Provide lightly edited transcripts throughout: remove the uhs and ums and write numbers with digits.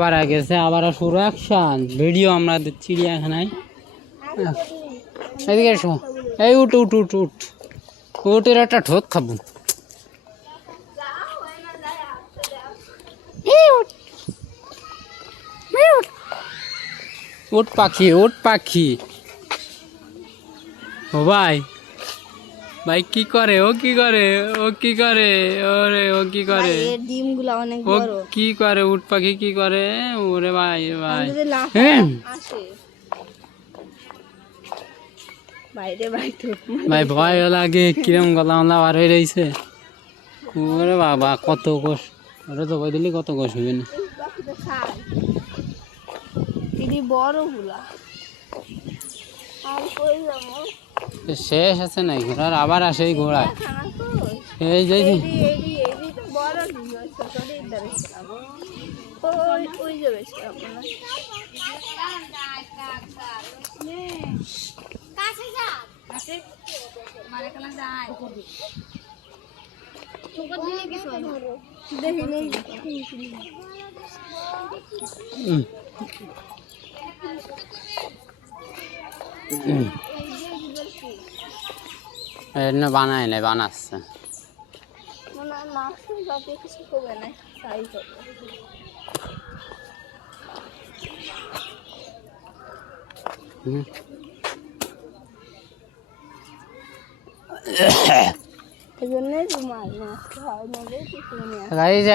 এবার গেছে আবার শুরু অ্যাকশন ভিডিও আমাদের চিড়িয়াখানায়। এদিকে এসো, এই উঠ উঠ উঠ উঠ উঠের একটা ঠোক খাবো। উঠ পাখি, উঠ পাখি। ও ভাই, ভাই কি করে, ও কি করে, ও কি করে, ওরে ও কি করে, ডিমগুলো অনেক ও বড়। কি করে, উঠ পাখি কি করে, ওরে ভাই ভাই। আসে বাইরে বাইরে ভাই ভয় লাগে, কিরম গলা মলা বার হয়ে রয়েছে। ওরে বাবা কত কোষ, ওরে তো বই দিলি কত কোষ হবে না। বড় গুলা আর কই যাবো, শেষ আছে নাই ঘোড়ার, আবার আসে এই ঘোড়ায়। এই যে তো বড় ডিম ছোট ডিম ওই ওই যাবে কাছে যা কাছে মারে কালা যায় ছোট দিলে কি ধরো দেখি নেই। বানাইলে বানাচ্ছে কিছু করবে না তাই করবে।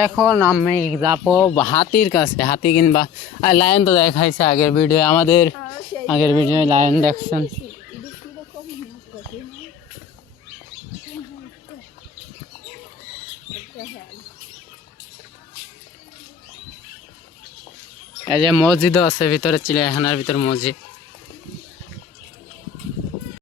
এখন আমি যাবো হাতির কাছে, হাতি কিনবা। আর লায়ন তো দেখাইছে আগের ভিডিও, আমাদের আগের ভিডিও লায়ন দেখছেন। এই যে মসজিদও আছে ভিতরে, চিড়িয়াখানার ভিতর মসজিদ।